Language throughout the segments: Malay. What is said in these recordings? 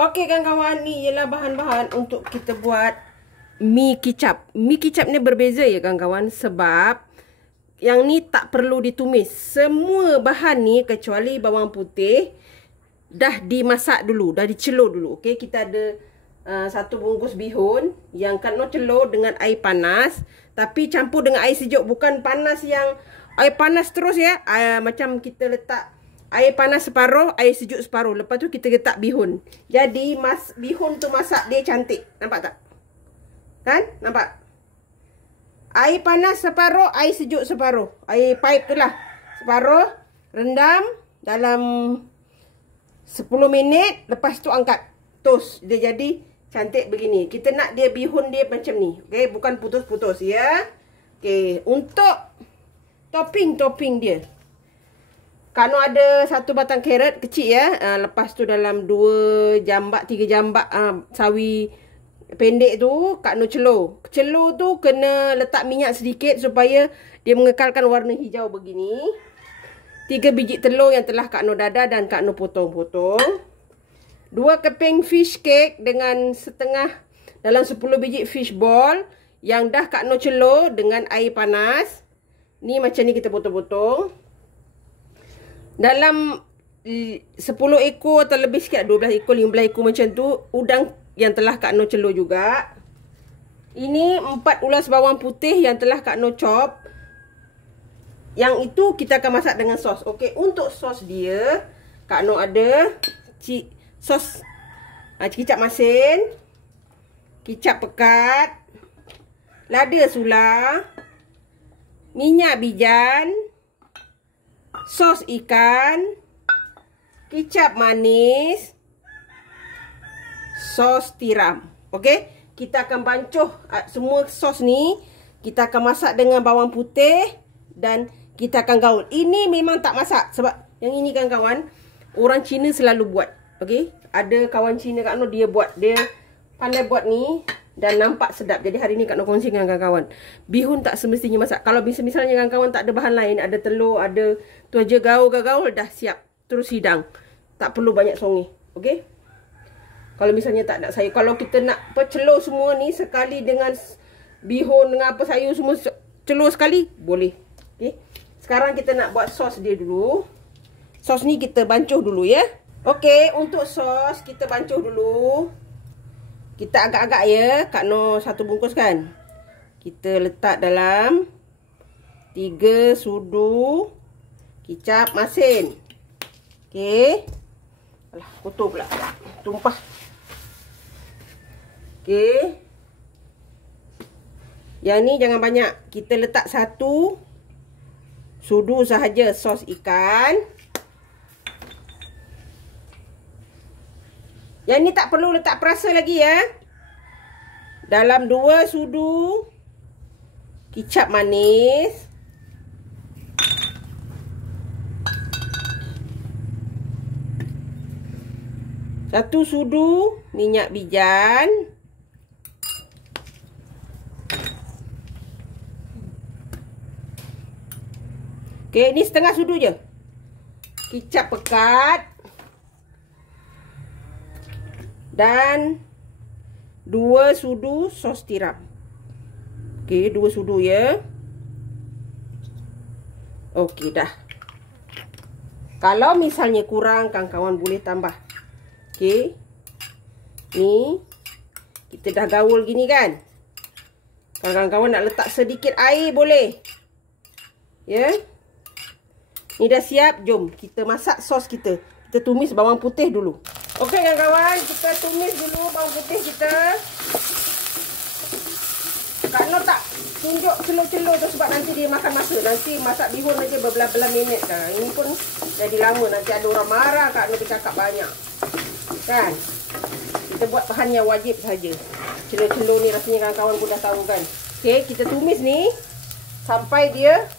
Okey kawan-kawan, ni ialah bahan-bahan untuk kita buat mi kicap. Mi kicap ni berbeza ya kawan-kawan, sebab yang ni tak perlu ditumis. Semua bahan ni kecuali bawang putih dah dimasak dulu, dah dicelur dulu. Okey, kita ada satu bungkus bihun yang kena celur dengan air panas, tapi campur dengan air sejuk, bukan panas yang air panas terus ya. Macam kita letak air panas separuh, air sejuk separuh. Lepas tu kita letak bihun. Jadi bihun tu masak dia cantik. Nampak tak? Kan? Nampak? Air panas separuh, air sejuk separuh. Air pipe tu lah. Separuh, rendam dalam 10 minit. Lepas tu angkat. Toast. Dia jadi cantik begini. Kita nak dia bihun dia macam ni. Okay? Bukan putus-putus ya. Okay. Untuk topping dia. Kalau ada satu batang carrot kecil ya. Lepas tu dalam 2 jambak, 3 jambak sawi pendek tu Kak Noh celur. Celur tu kena letak minyak sedikit supaya dia mengekalkan warna hijau begini. 3 biji telur yang telah Kak Noh dadar dan Kak Noh potong-potong. 2 keping fish cake dengan setengah dalam 10 biji fish ball yang dah Kak Noh celur dengan air panas. Ni macam ni kita potong-potong. Dalam 10 ekor atau lebih sikit, 12 ekor, 15 ekor macam tu, udang yang telah Kak Noh celur juga. Ini 4 ulas bawang putih yang telah Kak Noh chop. Yang itu kita akan masak dengan sos. Okey, untuk sos dia, Kak Noh ada sos kicap masin, kicap pekat, lada sula, minyak bijan, sos ikan, kicap manis, sos tiram. Okey, kita akan bancuh semua sos ni. Kita akan masak dengan bawang putih dan kita akan gaul. Ini memang tak masak sebab yang ini kawan-kawan, orang Cina selalu buat. Okey, ada kawan Cina Kak Noh, dia buat, dia pandai buat ni dan nampak sedap. Jadi hari ni Kak Noh kongsi dengan kawan-kawan. Bihun tak semestinya masak. Kalau misalnya kawan-kawan tak ada bahan lain, ada telur, ada tu aja, gaul dah siap. Terus hidang. Tak perlu banyak songeh. Okey? Kalau misalnya tak nak sayur, kalau kita nak celur semua ni sekali dengan bihun dengan apa sayur semua celur sekali, boleh. Okey? Sekarang kita nak buat sos dia dulu. Sos ni kita bancuh dulu ya. Okey, untuk sos kita bancuh dulu. Kita agak-agak ya, Kak Noh 1 bungkus kan. Kita letak dalam 3 sudu kicap masin. Okey. Alah, kotor pula. Tumpah. Okey. Yang ni jangan banyak. Kita letak 1 sudu sahaja sos ikan. Yang ni tak perlu letak perasa lagi ya. Dalam 2 sudu kicap manis. Satu sudu minyak bijan. Okey, ni setengah sudu je. Kicap pekat. Dan 2 sudu sos tiram. Okey, 2 sudu ya. Okey, dah. Kalau misalnya kurang, kawan-kawan boleh tambah. Okey. Ni kita dah gaul gini kan. Kalau kawan-kawan nak letak sedikit air boleh. Ya. Ni dah siap. Jom kita masak sos kita. Kita tumis bawang putih dulu. Okey kawan-kawan, kita tumis dulu bawang putih kita. Kak Noh tak tunjuk celur-celur tu sebab nanti dia makan masa. Nanti masak bihun aja berbelah-belah minit dah. Ini pun jadi lama. Nanti ada orang marah Kak Noh bercakap banyak. Kan? Kita buat bahan yang wajib saja. Celur-celur ni rasanya kawan-kawan pun dah tahu kan. Okey, kita tumis ni sampai dia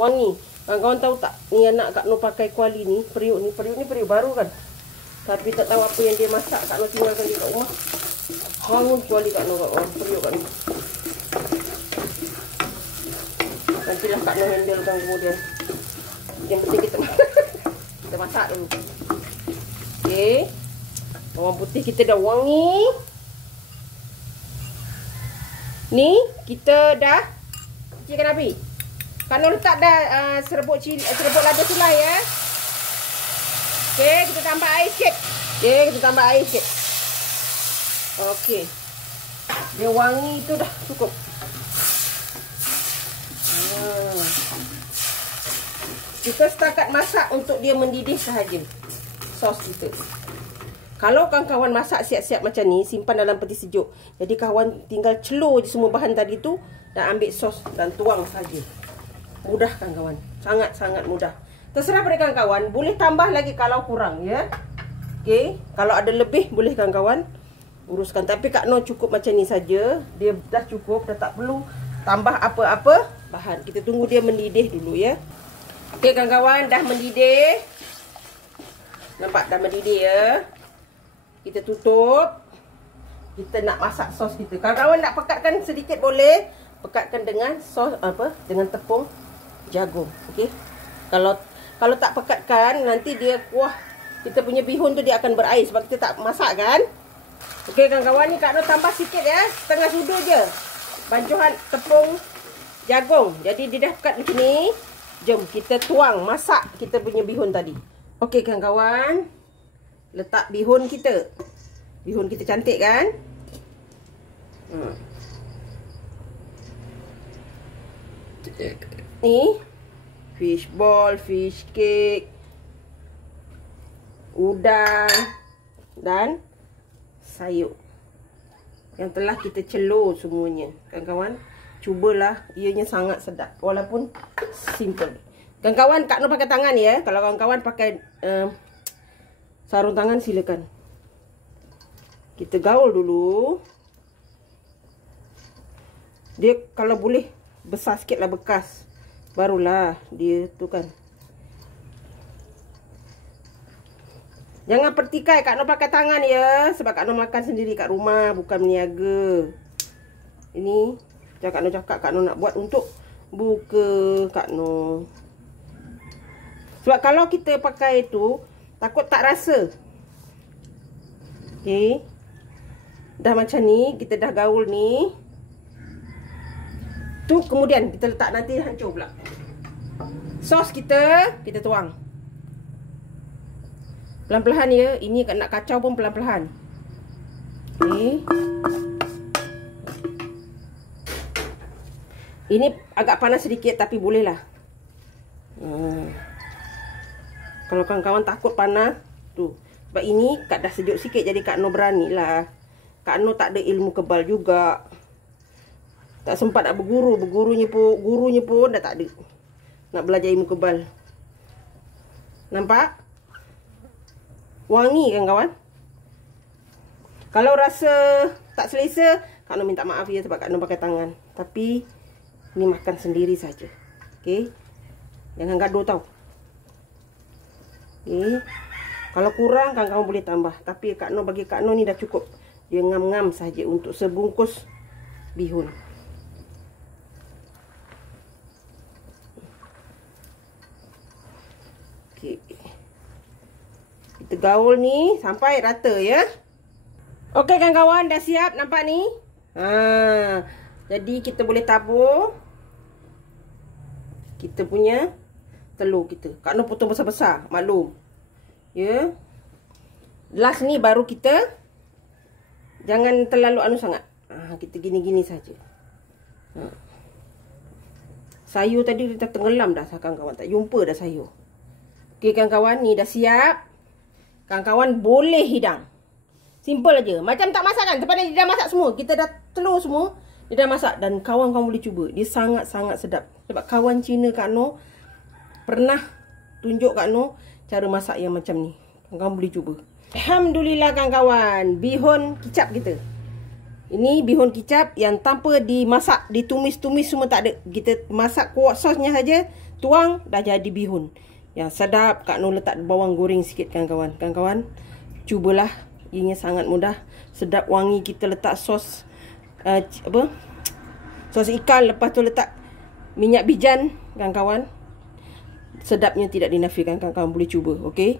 wangi. Kawan-kawan tahu tak? Ni anak Kak Noh pakai kuali ni, periuk ni. Periuk ni periuk baru kan. Tapi tak tahu apa yang dia masak. Kak Noh tinggalkan dia kat rumah. Bangun kuali Kak Noh kat orang periuk Kak Noh. Nantilah Kak Noh handle kan kemudian. Yang penting kita masak dulu. Okey. Bawang putih kita dah wangi. Ni kita dah kecilkan api. Kalau letak dah serbuk lada sulai ya. Okey, kita tambah air sikit. Okey, kita tambah air sikit. Okey. Dia wangi tu dah cukup. Kita setakat masak untuk dia mendidih sahaja sos kita. Kalau kawan-kawan masak siap-siap macam ni, simpan dalam peti sejuk. Jadi kawan tinggal celur je semua bahan tadi tu dan ambil sos dan tuang saja. Mudah kawan-kawan. Sangat-sangat mudah. Terserah pada kawan-kawan, boleh tambah lagi kalau kurang ya. Okey, kalau ada lebih boleh kawan-kawan uruskan. Tapi Kak Noh cukup macam ni saja. Dia dah cukup, dah tak perlu tambah apa-apa bahan. Kita tunggu dia mendidih dulu ya. Okey kawan-kawan, dah mendidih. Nampak dah mendidih ya. Kita tutup. Kita nak masak sos kita. Kawan-kawan nak pekatkan sedikit boleh. Pekatkan dengan sos dengan tepung jagung. Okey. Kalau tak pekatkan nanti dia kuah kita punya bihun tu dia akan berair sebab kita tak masak kan. Okey kawan-kawan, ni Kak Noh tambah sikit ya. Setengah sudu je. Bancuhan tepung jagung. Jadi dia dah pekat macam ni. Jom kita tuang masak kita punya bihun tadi. Okey kawan-kawan. Letak bihun kita. Bihun kita cantik kan? Ni fish ball, fish cake, udang dan sayur yang telah kita celur semuanya. Kawan-kawan, cubalah, ianya sangat sedap walaupun simple. Kawan-kawan, Kak Noh pakai tangan ya. Kalau kawan-kawan pakai sarung tangan silakan. Kita gaul dulu. Dia kalau boleh besar sikit lah bekas. Barulah dia tu kan. Jangan pertikai, Kak Noh pakai tangan ya. Sebab Kak Noh makan sendiri kat rumah, bukan meniaga. Ini macam Kak Noh cakap, Kak Noh nak buat untuk buka Kak Noh. Sebab kalau kita pakai tu takut tak rasa. Okey. Dah macam ni, kita dah gaul ni. Tu kemudian kita letak, nanti hancur pula. Sos kita tuang. Pelan-pelan ya. Ini nak kacau pun pelan-pelan. Okey. Ini agak panas sedikit tapi boleh lah. Kalau kawan-kawan takut panas tu. Sebab ini dah sejuk sikit, jadi Kak Noh berani lah. Kak Noh tak ada ilmu kebal juga. Tak sempat nak berguru. Gurunya pun dah tak ada. Nak belajar ilmu kebal. Nampak? Wangi kan kawan? Kalau rasa tak selesa, Kak Noh minta maaf ya sebab Kak Noh pakai tangan. Tapi ni makan sendiri saja. Okey. Jangan gaduh tau. Okey. Kalau kurang kawan-kawan boleh tambah. Tapi Kak Noh, bagi Kak Noh ni dah cukup. Dia ngam-ngam saja untuk sebungkus bihun. Okey. Kita gaul ni sampai rata ya. Okey kawan-kawan, dah siap nampak ni. Jadi kita boleh tabur kita punya telur kita. Kak Noh potong besar-besar, maklum. Ya. Last ni baru kita jangan terlalu anu sangat. Kita gini-gini saja. Sayur tadi kita tenggelam dah kawan-kawan, tak jumpa dah sayur. Okey kawan-kawan, ni dah siap. Kawan-kawan boleh hidang. Simple aja. Macam tak masak kan? Tepat dia dah masak semua. Kita dah telur semua. Dia dah masak dan kawan-kawan boleh cuba. Dia sangat-sangat sedap. Sebab kawan Cina Kak Noh pernah tunjuk Kak Noh cara masak yang macam ni. Kawan-kawan boleh cuba. Alhamdulillah kawan-kawan, bihun kicap kita. Ini bihun kicap yang tanpa dimasak, ditumis-tumis semua tak ada. Kita masak kuah sosnya saja, tuang dah jadi bihun. Yang sedap. Kak Noh letak bawang goreng sikit kawan-kawan. Kawan-kawan cubalah. Ianya sangat mudah. Sedap wangi. Kita letak sos sos ikan, lepas tu letak minyak bijan kawan-kawan. Sedapnya tidak dinafikan, kawan-kawan boleh cuba. Okey.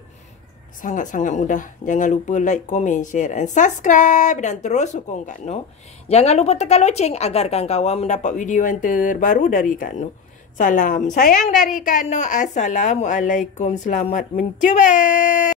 Sangat-sangat mudah. Jangan lupa like, komen, share dan subscribe. Dan terus sokong Kak Noh. Jangan lupa tekan loceng agar kawan-kawan mendapat video yang terbaru dari Kak Noh. Salam sayang dari Kak Noh. Assalamualaikum. Selamat mencuba.